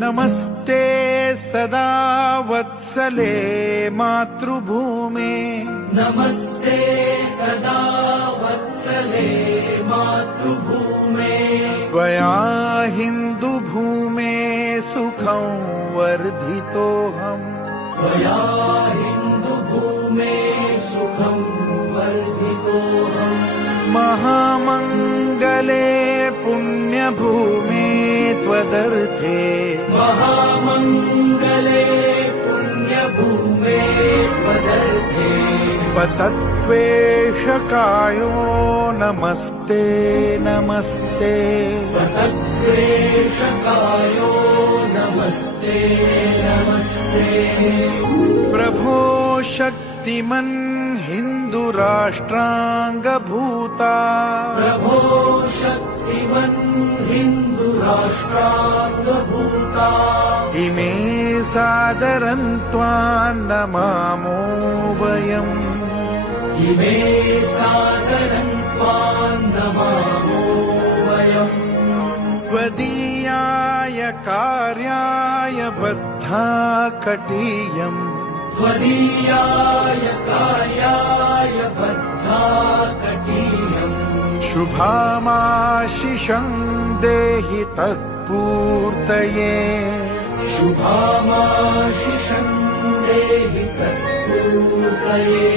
नमस्ते सदा वत्सले मातृभूमे नमस्ते सदा वत्सले मातृभूमे त्वया हिन्दुभूमे सुखं वर्धितोऽहम् त्वया हिन्दुभूमे सुखं वर्धितोऽहम् महामङ्गले पुण्यभूमे त्वदर्थे महामङ्गले पुण्यभूमे त्वदर्थे पतत्वेषकायो नमस्ते नमस्ते पतत्वेषकायो नमस्ते नमस्ते प्रभो शक्तिमन् हिन्दुराष्ट्राङ्गभूता प्रभो शक्तिमन् हिन्दुराष्ट्राङ्गभूता इमे सादरं त्वां नमामो वयम् इमे सादरं त्वां नमामो वयम् त्वदीयाय कार्याय बद्धा कटीयम् त्वदीयाय कार्याय बद्धा कटीयम् शुभामाशिषं देहि तत्पूर्तये शुभामाशिषं देहि तत्पूर्तये